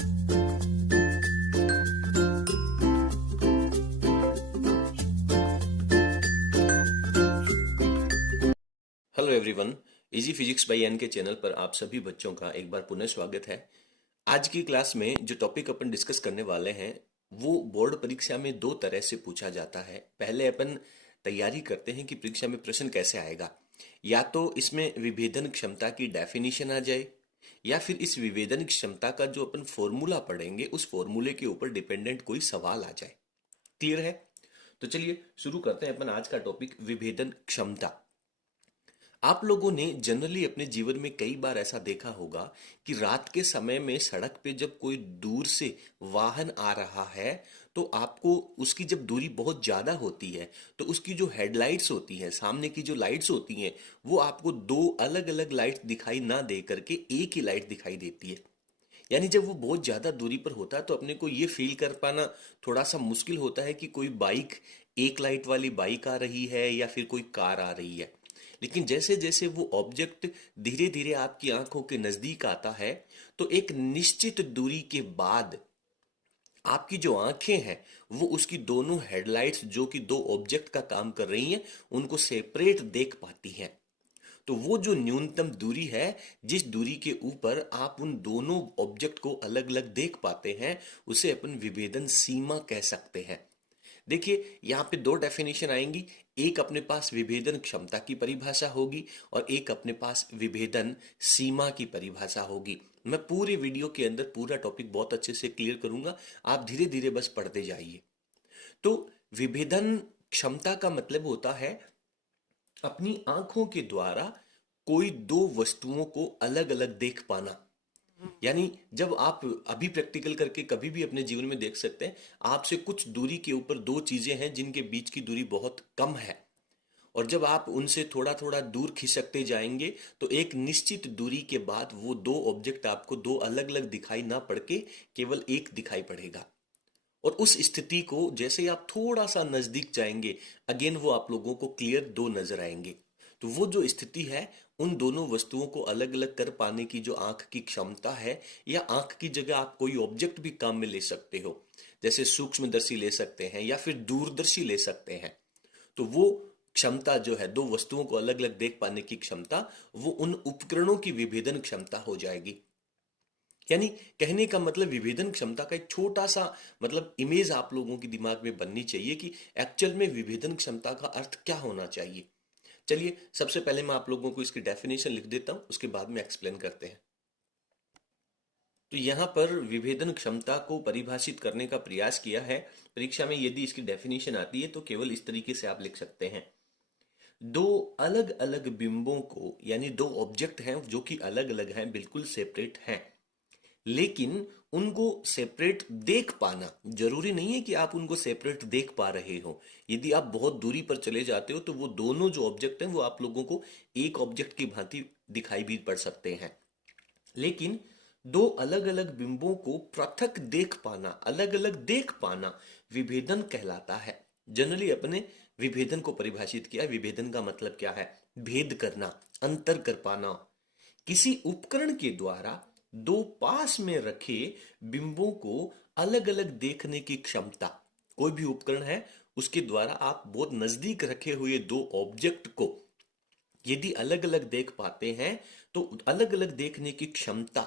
Hello everyone, easy physics by N K channel पर आप सभी बच्चों का एक बार पुनः स्वागत है। आज की क्लास में जो टॉपिक अपन डिस्कस करने वाले हैं वो बोर्ड परीक्षा में दो तरह से पूछा जाता है। पहले अपन तैयारी करते हैं कि परीक्षा में प्रश्न कैसे आएगा। या तो इसमें विभेदन क्षमता की डेफिनेशन आ जाए या फिर इस विभेदन क्षमता का जो अपन फॉर्मूला पढ़ेंगे उस फॉर्मूले के ऊपर डिपेंडेंट कोई सवाल आ जाए। क्लियर है? तो चलिए शुरू करते हैं अपन आज का टॉपिक विभेदन क्षमता। आप लोगों ने जनरली अपने जीवन में कई बार ऐसा देखा होगा कि रात के समय में सड़क पे जब कोई दूर से वाहन आ रहा है तो आपको उसकी जब दूरी बहुत ज़्यादा होती है तो उसकी जो हेडलाइट्स होती हैं, सामने की जो लाइट्स होती हैं, वो आपको दो अलग अलग लाइट्स दिखाई ना दे करके एक ही लाइट दिखाई देती है। यानी जब वो बहुत ज़्यादा दूरी पर होता है तो अपने को ये फील कर पाना थोड़ा सा मुश्किल होता है कि कोई बाइक, एक लाइट वाली बाइक आ रही है या फिर कोई कार आ रही है। लेकिन जैसे जैसे वो ऑब्जेक्ट धीरे धीरे आपकी आंखों के नजदीक आता है तो एक निश्चित दूरी के बाद आपकी जो आंखें हैं वो उसकी दोनों हेडलाइट्स जो कि दो ऑब्जेक्ट का काम कर रही हैं उनको सेपरेट देख पाती हैं। तो वो जो न्यूनतम दूरी है, जिस दूरी के ऊपर आप उन दोनों ऑब्जेक्ट को अलग अलग देख पाते हैं, उसे अपन विभेदन सीमा कह सकते हैं। देखिए यहाँ पे दो डेफिनेशन आएंगी। एक अपने पास विभेदन क्षमता की परिभाषा होगी और एक अपने पास विभेदन सीमा की परिभाषा होगी। मैं पूरे वीडियो के अंदर पूरा टॉपिक बहुत अच्छे से क्लियर करूंगा, आप धीरे धीरे बस पढ़ते जाइए। तो विभेदन क्षमता का मतलब होता है अपनी आंखों के द्वारा कोई दो वस्तुओं को अलग अलग देख पाना। यानी जब आप अभी प्रैक्टिकल करके कभी भी अपने जीवन में देख सकते हैं, आपसे कुछ दूरी के ऊपर दो चीजें हैं जिनके बीच की दूरी बहुत कम है, और जब आप उनसे थोड़ा थोड़ा दूर खिसकते जाएंगे तो एक निश्चित दूरी के बाद वो दो ऑब्जेक्ट आपको दो अलग अलग दिखाई ना पड़ के केवल एक दिखाई पड़ेगा। और उस स्थिति को जैसे ही आप थोड़ा सा नजदीक जाएंगे, अगेन वो आप लोगों को क्लियर दो नजर आएंगे। तो वो जो स्थिति है, उन दोनों वस्तुओं को अलग अलग कर पाने की जो आंख की क्षमता है, या आंख की जगह आप कोई ऑब्जेक्ट भी काम में ले सकते हो, जैसे सूक्ष्मदर्शी ले सकते हैं या फिर दूरदर्शी ले सकते हैं। तो वो क्षमता जो है, दो वस्तुओं को अलग अलग देख पाने की क्षमता, वो उन उपकरणों की विभेदन क्षमता हो जाएगी। यानी कहने का मतलब विभेदन क्षमता का एक छोटा सा मतलब इमेज आप लोगों के दिमाग में बननी चाहिए कि एक्चुअल में विभेदन क्षमता का अर्थ क्या होना चाहिए। चलिए सबसे पहले मैं आप लोगों को इसकी डेफिनेशन लिख देता हूं, उसके बाद में एक्सप्लेन करते हैं। तो यहाँ पर विभेदन क्षमता को परिभाषित करने का प्रयास किया है। परीक्षा में यदि इसकी डेफिनेशन आती है तो केवल इस तरीके से आप लिख सकते हैं। दो अलग अलग बिंबों को, यानी दो ऑब्जेक्ट हैं जो कि अलग अलग हैं, बिल्कुल सेपरेट हैं, लेकिन उनको सेपरेट देख पाना जरूरी नहीं है कि आप उनको सेपरेट देख पा रहे हो। यदि आप बहुत दूरी पर चले जाते हो तो वो दोनों जो ऑब्जेक्ट हैं वो आप लोगों को एक ऑब्जेक्ट की भांति दिखाई भी पड़ सकते हैं। लेकिन दो अलग अलग बिंबों को पृथक देख पाना, अलग अलग देख पाना विभेदन कहलाता है। जनरली अपने विभेदन को परिभाषित किया। विभेदन का मतलब क्या है? भेद करना, अंतर कर पाना। किसी उपकरण के द्वारा दो पास में रखे बिंबों को अलग अलग देखने की क्षमता। कोई भी उपकरण है, उसके द्वारा आप बहुत नजदीक रखे हुए दो ऑब्जेक्ट को यदि अलग अलग देख पाते हैं तो अलग अलग देखने की क्षमता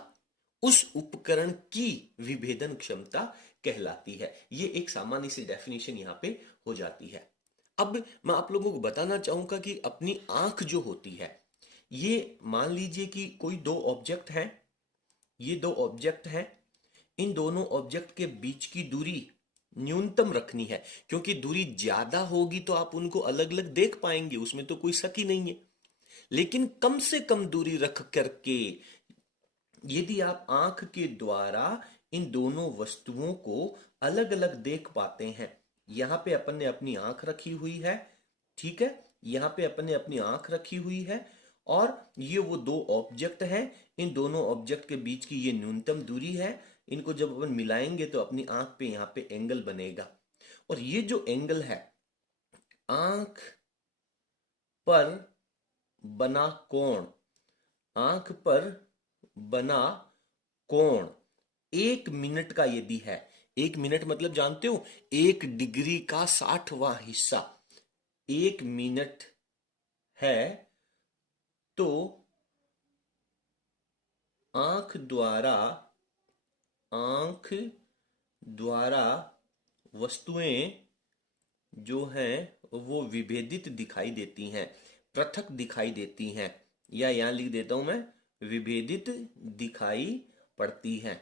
उस उपकरण की विभेदन क्षमता कहलाती है। ये एक सामान्य सी डेफिनेशन यहां पे हो जाती है। अब मैं आप लोगों को बताना चाहूंगा कि अपनी आंख जो होती है, ये मान लीजिए कि कोई दो ऑब्जेक्ट हैं, ये दो ऑब्जेक्ट हैं, इन दोनों ऑब्जेक्ट के बीच की दूरी न्यूनतम रखनी है, क्योंकि दूरी ज्यादा होगी तो आप उनको अलग अलग देख पाएंगे, उसमें तो कोई शक ही नहीं है। लेकिन कम से कम दूरी रख करके यदि आप आंख के द्वारा इन दोनों वस्तुओं को अलग अलग देख पाते हैं, यहां पे अपन ने अपनी आंख रखी हुई है, ठीक है, यहां पे अपन ने अपनी आंख रखी हुई है, और ये वो दो ऑब्जेक्ट हैं, इन दोनों ऑब्जेक्ट के बीच की ये न्यूनतम दूरी है। इनको जब अपन मिलाएंगे तो अपनी आंख पे यहाँ पे एंगल बनेगा, और ये जो एंगल है, आंख पर बना कोण, आंख पर बना कोण, 1 मिनट का यदि है, 1 मिनट मतलब जानते हो 1 डिग्री का 60वां हिस्सा 1 मिनट है, तो आंख द्वारा आंख द्वारा वस्तुएं जो हैं वो विभेदित दिखाई देती हैं, पृथक दिखाई देती हैं, या यहां लिख देता हूं मैं, विभेदित दिखाई पड़ती हैं।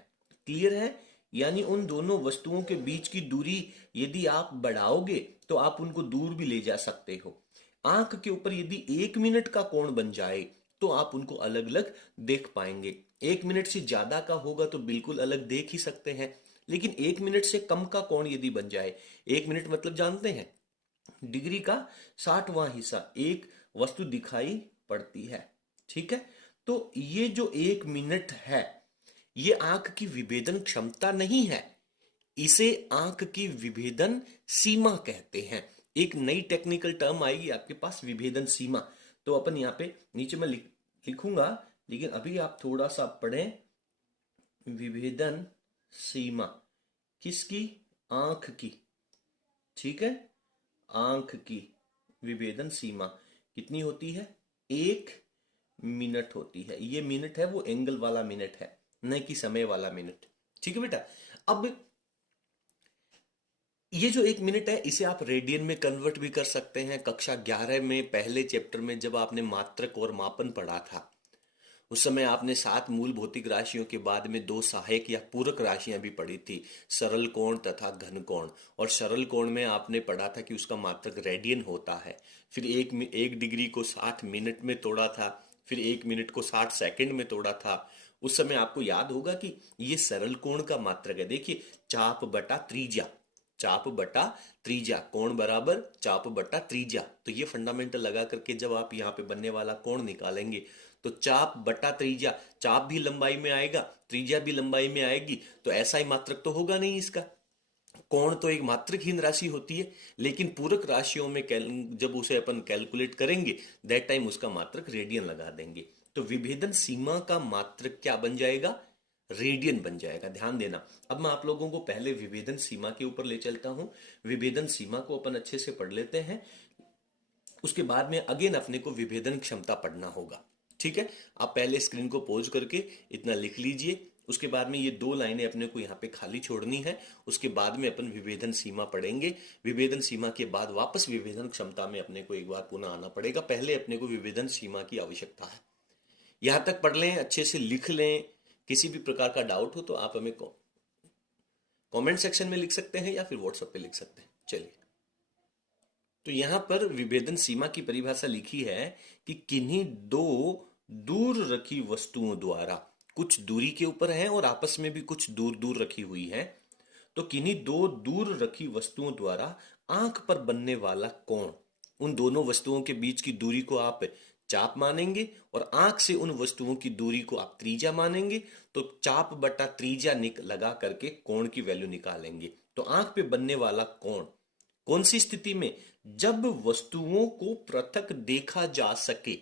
क्लियर है? यानी उन दोनों वस्तुओं के बीच की दूरी यदि आप बढ़ाओगे तो आप उनको दूर भी ले जा सकते हो। आंख के ऊपर यदि 1 मिनट का कोण बन जाए तो आप उनको अलग अलग देख पाएंगे। 1 मिनट से ज्यादा का होगा तो बिल्कुल अलग देख ही सकते हैं, लेकिन 1 मिनट से कम का कोण यदि बन जाए, 1 मिनट मतलब जानते हैं डिग्री का 60वां हिस्सा एक वस्तु दिखाई पड़ती है। ठीक है, तो ये जो 1 मिनट है ये आंख की विभेदन क्षमता नहीं है, इसे आंख की विभेदन सीमा कहते हैं। एक नई टेक्निकल टर्म आएगी आपके पास, विभेदन सीमा। तो अपन यहां पे नीचे मैं लिखूंगा, लेकिन अभी आप थोड़ा सा पढ़ें। विभेदन सीमा किसकी? आंख की। ठीक है, आंख की विभेदन सीमा कितनी होती है? 1 मिनट होती है। ये मिनट है वो एंगल वाला मिनट है, न कि समय वाला मिनट। ठीक है बेटा, अब ये जो 1 मिनट है इसे आप रेडियन में कन्वर्ट भी कर सकते हैं। कक्षा 11 में पहले चैप्टर में जब आपने मात्रक और मापन पढ़ा था, उस समय आपने 7 मूल भौतिक राशियों के बाद में 2 सहायक या पूरक राशियां भी पढ़ी थी, सरल कोण तथा घन कोण। और सरल कोण में आपने पढ़ा था कि उसका मात्रक रेडियन होता है। फिर एक डिग्री को 60 मिनट में तोड़ा था, फिर 1 मिनट को 60 सेकंड में तोड़ा था। उस समय आपको याद होगा कि ये सरल कोण का मात्रक है। देखिए, चाप बटा त्रिज्या, चाप बटा त्रिज्या, कोण बराबर चाप बटा त्रिज्या। तो ये फंडामेंटल लगा करके जब आप यहाँ पे बनने वाला कोण निकालेंगे तो चाप बटा त्रिज्या, चाप भी लंबाई में आएगा, त्रिज्या भी लंबाई में आएगी, तो ऐसा ही मात्रक तो होगा नहीं इसका। कोण तो एक मात्रकहीन राशि होती है, लेकिन पूरक राशियों में जब उसे अपन कैलकुलेट करेंगे दैट टाइम उसका मात्रक रेडियन लगा देंगे। तो विभेदन सीमा का मात्रक क्या बन जाएगा? रेडियन बन जाएगा। ध्यान देना। अब मैं आप लोगों को पहले विभेदन सीमा के ऊपर ले चलता हूं। विभेदन सीमा को अपन अच्छे से पढ़ लेते हैं, उसके बाद में अगेन अपने को विभेदन क्षमता पढ़ना होगा। ठीक है, आप पहले स्क्रीन को पॉज करके इतना लिख लीजिए। उसके बाद में ये 2 लाइनें अपने को यहाँ पे खाली छोड़नी है। उसके बाद में अपन विभेदन सीमा पढ़ेंगे। विभेदन सीमा के बाद वापस विभेदन क्षमता में अपने को एक बार पुनः आना पड़ेगा। पहले अपने को विभेदन सीमा की आवश्यकता है। यहां तक पढ़ लें, अच्छे से लिख लें। किसी भी प्रकार का डाउट हो तो आप हमें कमेंट सेक्शन में लिख सकते हैं या फिर व्हाट्सएप पे लिख सकते हैं। चलिए, तो यहां पर विभेदन सीमा की परिभाषा लिखी है कि किन्हीं 2 दूर रखी वस्तुओं द्वारा, कुछ दूरी के ऊपर है और आपस में भी कुछ दूर दूर रखी हुई है, तो किन्हीं 2 दूर रखी वस्तुओं द्वारा आंख पर बनने वाला कोण, उन दोनों वस्तुओं के बीच की दूरी को आप चाप मानेंगे और आंख से उन वस्तुओं की दूरी को आप त्रिज्या मानेंगे। तो चाप बटा त्रिज्या लगा करके कोण की वैल्यू निकालेंगे। तो आंख पे बनने वाला कोण कौन सी स्थिति में? जब वस्तुओं को पृथक देखा जा सके।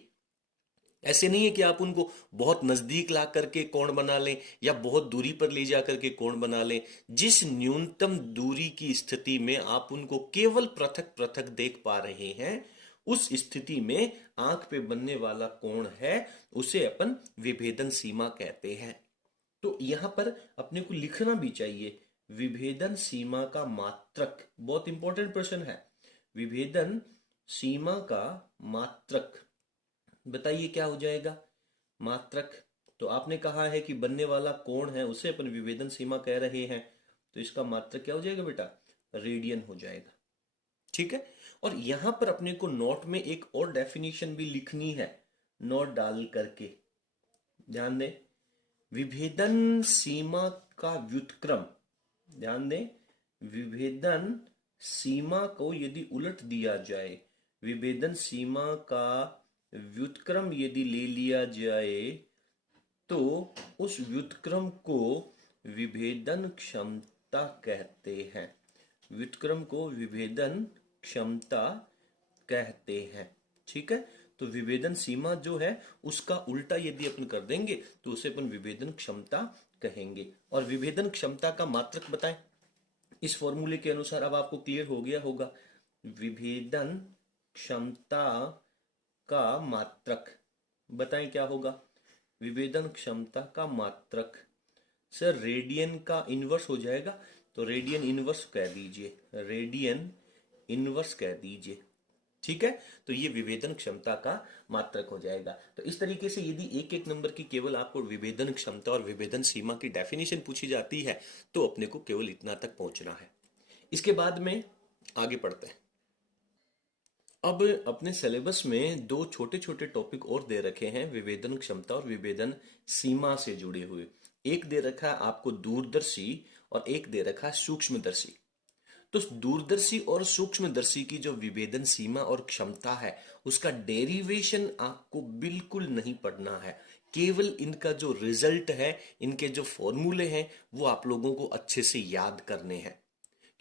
ऐसे नहीं है कि आप उनको बहुत नजदीक ला करके कोण बना लें या बहुत दूरी पर ले जा करके कोण बना लें। जिस न्यूनतम दूरी की स्थिति में आप उनको केवल पृथक पृथक देख पा रहे हैं, उस स्थिति में आंख पे बनने वाला कोण है, उसे अपन विभेदन सीमा कहते हैं। तो यहां पर अपने को लिखना भी चाहिए, विभेदन सीमा का मात्रक। बहुत इंपॉर्टेंट प्रश्न है। विभेदन सीमा का मात्रक बताइए क्या हो जाएगा? मात्रक तो आपने कहा है कि बनने वाला कोण है, उसे अपन विभेदन सीमा कह रहे हैं, तो इसका मात्रक क्या हो जाएगा बेटा? रेडियन हो जाएगा। ठीक है, और यहां पर अपने को नोट में एक और डेफिनेशन भी लिखनी है, नोट डाल करके ध्यान दें। विभेदन सीमा का व्युत्क्रम, ध्यान दें, विभेदन सीमा को यदि उलट दिया जाए, विभेदन सीमा का व्युत्क्रम यदि ले लिया जाए, तो उस व्युत्क्रम को विभेदन क्षमता कहते हैं। व्युत्क्रम को विभेदन क्षमता कहते हैं। ठीक है, तो विभेदन सीमा जो है उसका उल्टा यदि अपन कर देंगे तो उसे अपन विभेदन क्षमता कहेंगे। और विभेदन क्षमता का मात्रक बताएं। इस फॉर्मूले के अनुसार अब आपको क्लियर हो गया होगा। विभेदन क्षमता का मात्रक बताएं क्या होगा। विभेदन क्षमता का मात्रक सर रेडियन का इनवर्स हो जाएगा, तो रेडियन इनवर्स कह दीजिए, रेडियन इनवर्स कह दीजिए। ठीक है, तो ये विभेदन क्षमता का मात्रक हो जाएगा। तो इस तरीके से यदि एक एक नंबर की केवल आपको विभेदन क्षमता और विभेदन सीमा की डेफिनेशन पूछी जाती है तो अपने को केवल इतना तक पहुंचना है। इसके बाद में आगे पढ़ते हैं। अब अपने सिलेबस में दो छोटे छोटे टॉपिक और दे रखे हैं विभेदन क्षमता और विभेदन सीमा से जुड़े हुए। एक दे रखा है आपको दूरदर्शी और एक दे रखा है सूक्ष्मदर्शी। तो दूरदर्शी और सूक्ष्मदर्शी की जो विभेदन सीमा और क्षमता है उसका डेरिवेशन आपको बिल्कुल नहीं पढ़ना है। केवल इनका जो रिजल्ट है, इनके जो फॉर्मूले हैं वो आप लोगों को अच्छे से याद करने हैं,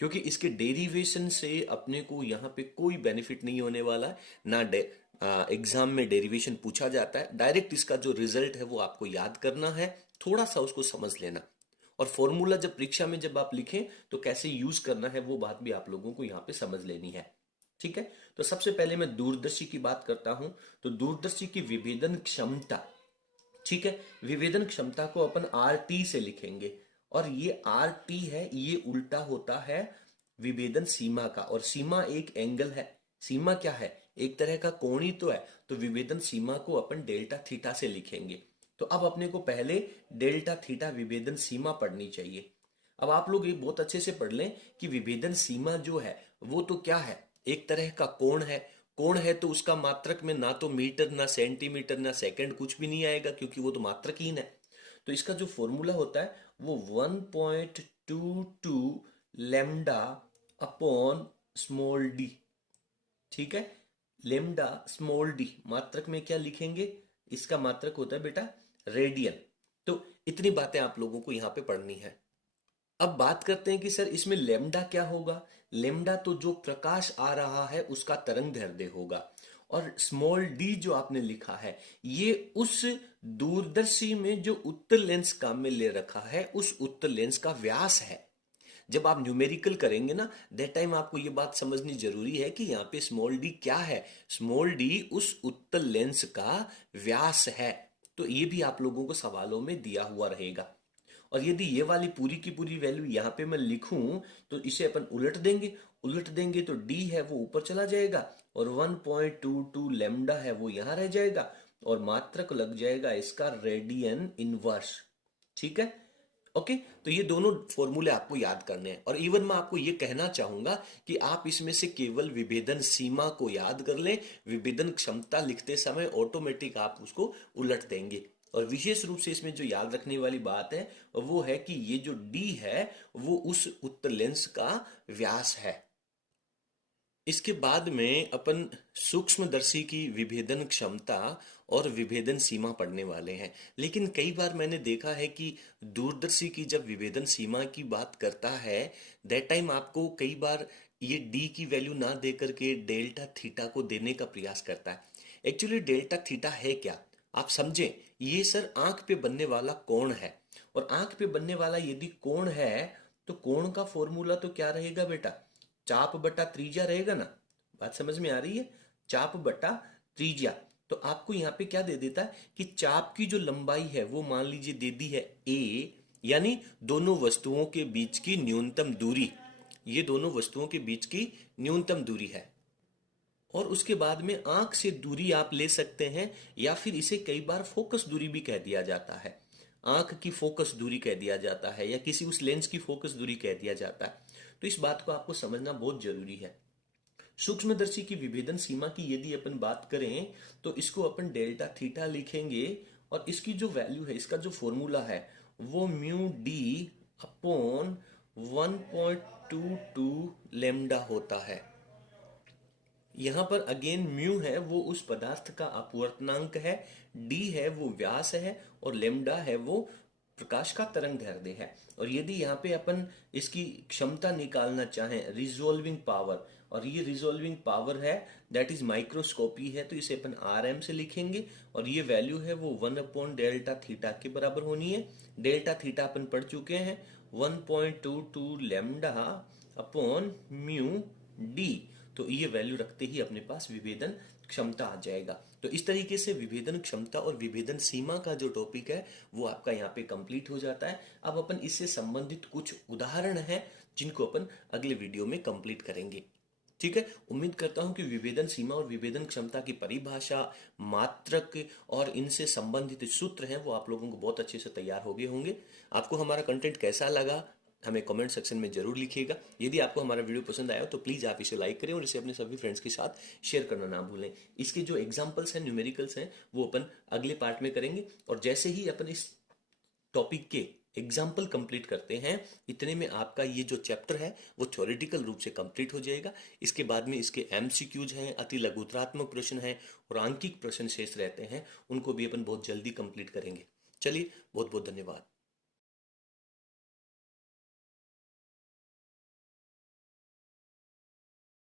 क्योंकि इसके डेरिवेशन से अपने को यहाँ पे कोई बेनिफिट नहीं होने वाला है ना। एग्जाम में डेरिवेशन पूछा जाता है, डायरेक्ट इसका जो रिजल्ट है वो आपको याद करना है, थोड़ा सा उसको समझ लेना। और फॉर्मूला जब परीक्षा में जब आप लिखें तो कैसे यूज करना है वो बात भी आप लोगों को यहाँ पे समझ लेनी है। ठीक है, तो सबसे पहले मैं दूरदर्शी की बात करता हूं। तो दूरदर्शी की विभेदन क्षमता, ठीक है, विभेदन क्षमता को अपन आर टी से लिखेंगे और ये आर टी है, ये उल्टा होता है विभेदन सीमा का। और सीमा एक एंगल है। सीमा क्या है, एक तरह का कोण ही तो है। तो विभेदन सीमा को अपन डेल्टा थीटा से लिखेंगे। तो अब अपने को पहले डेल्टा थीटा विभेदन सीमा पढ़नी चाहिए। अब आप लोग ये बहुत अच्छे से पढ़ लें कि विभेदन सीमा जो है वो तो क्या है, एक तरह का कोण है। कोण है तो उसका मात्रक में ना तो मीटर ना सेंटीमीटर ना सेकंड कुछ भी नहीं आएगा, क्योंकि वो तो मात्रकहीन है। तो इसका जो फॉर्मूला होता है वो 1.22 लेमडा अपॉन स्मॉल डी। ठीक है, लेमडा स्मॉल डी मात्रक में क्या लिखेंगे, इसका मात्रक होता है बेटा रेडियन। तो इतनी बातें आप लोगों को यहां पे पढ़नी है। अब बात करते हैं कि सर इसमें लेमडा क्या होगा। लेमडा तो जो प्रकाश आ रहा है उसका तरंग दैर्ध्य होगा। और स्मॉल डी जो आपने लिखा है ये उस दूरदर्शी में जो उत्तल लेंस काम में ले रखा है उस उत्तल लेंस का व्यास है। जब आप न्यूमेरिकल करेंगे ना दैट टाइम आपको ये बात समझनी जरूरी है कि यहाँ पे स्मॉल डी क्या है। स्मॉल डी उस उत्तल लेंस का व्यास है। तो ये भी आप लोगों को सवालों में दिया हुआ रहेगा। और यदि ये वाली पूरी की पूरी वैल्यू यहाँ पे मैं लिखूं तो इसे अपन उलट देंगे तो डी है वो ऊपर चला जाएगा और 1.22 लेमडा है वो यहाँ रह जाएगा और मात्रक लग जाएगा इसका रेडियन इनवर्स। ठीक है, ओके। तो ये दोनों फॉर्मूले आपको याद करने हैं। और इवन मैं आपको ये कहना चाहूंगा कि आप इसमें से केवल विभेदन सीमा को याद कर लें, विभेदन क्षमता लिखते समय ऑटोमेटिक आप उसको उलट देंगे। और विशेष रूप से इसमें जो याद रखने वाली बात है वो है कि ये जो डी है वो उस उत्तल लेंस का व्यास है। इसके बाद में अपन सूक्ष्मदर्शी की विभेदन क्षमता और विभेदन सीमा पढ़ने वाले हैं। लेकिन कई बार मैंने देखा है कि दूरदर्शी की जब विभेदन सीमा की बात करता है दैट टाइम आपको कई बार ये डी की वैल्यू ना दे करके डेल्टा थीटा को देने का प्रयास करता है। एक्चुअली डेल्टा थीटा है क्या, आप समझें, ये सर आंख पे बनने वाला कोण है। और आंख पे बनने वाला यदि कोण है तो कोण का फॉर्मूला तो क्या रहेगा बेटा, चाप बटा त्रिज्या रहेगा ना। बात समझ में आ रही है, चाप बटा त्रिज्या। तो आपको यहाँ पे क्या दे देता है कि चाप की जो लंबाई है वो मान लीजिए दे दी है a, यानी दोनों वस्तुओं के बीच की न्यूनतम दूरी, ये दोनों वस्तुओं के बीच की न्यूनतम दूरी है। और उसके बाद में आंख से दूरी आप ले सकते हैं या फिर इसे कई बार फोकस दूरी भी कह दिया जाता है। आंख की फोकस दूरी कह दिया जाता है या किसी उस लेंस की फोकस दूरी कह दिया जाता है। तो इस बात को आपको समझना बहुत जरूरी है। सूक्ष्मदर्शी की विभेदन सीमा की यदि अपन बात करें तो इसको अपन डेल्टा थीटा लिखेंगे और इसकी जो वैल्यू है, इसका जो फॉर्मूला है वो म्यू डी अपॉन 1.22 लेमडा होता है। यहां पर अगेन म्यू है वो उस पदार्थ का अपवर्तनांक है, डी है वो व्यास है और लेमडा है वो प्रकाश का तरंग दैर्ध्य है। और यदि यहाँ पे अपन इसकी क्षमता निकालना चाहें, रिजोल्विंग पावर, और ये रिजोल्विंग पावर है दैट इज माइक्रोस्कोपी है, तो इसे अपन RM से लिखेंगे। और ये वैल्यू है वो 1/डेल्टा थीटा के बराबर होनी है। डेल्टा थीटा अपन पढ़ चुके हैं, 1.22 लैम्डा अपॉन म्यू डी। तो ये वैल्यू रखते ही अपने पास विभेदन क्षमता आ जाएगा। तो इस तरीके से विभेदन क्षमता और विभेदन सीमा का जो टॉपिक है वो आपका यहाँ पे कंप्लीट हो जाता है। अब अपन इससे संबंधित कुछ उदाहरण हैं जिनको अपन अगले वीडियो में कंप्लीट करेंगे। ठीक है, उम्मीद करता हूं कि विभेदन सीमा और विभेदन क्षमता की परिभाषा, मात्रक और इनसे संबंधित सूत्र हैं वो आप लोगों को बहुत अच्छे से तैयार हो गए होंगे। आपको हमारा कंटेंट कैसा लगा हमें कमेंट सेक्शन में जरूर लिखिएगा। यदि आपको हमारा वीडियो पसंद आया तो प्लीज़ आप इसे लाइक करें और इसे अपने सभी फ्रेंड्स के साथ शेयर करना ना भूलें। इसके जो एग्जाम्पल्स हैं, न्यूमेरिकल्स हैं, वो अपन अगले पार्ट में करेंगे। और जैसे ही अपन इस टॉपिक के एग्जाम्पल कंप्लीट करते हैं, इतने में आपका ये जो चैप्टर है वो थ्योरेटिकल रूप से कंप्लीट हो जाएगा। इसके बाद में इसके MCQs हैं, अति लघुत्रात्मक प्रश्न हैं और आंकिक प्रश्न शेष रहते हैं, उनको भी अपन बहुत जल्दी कंप्लीट करेंगे। चलिए, बहुत बहुत धन्यवाद।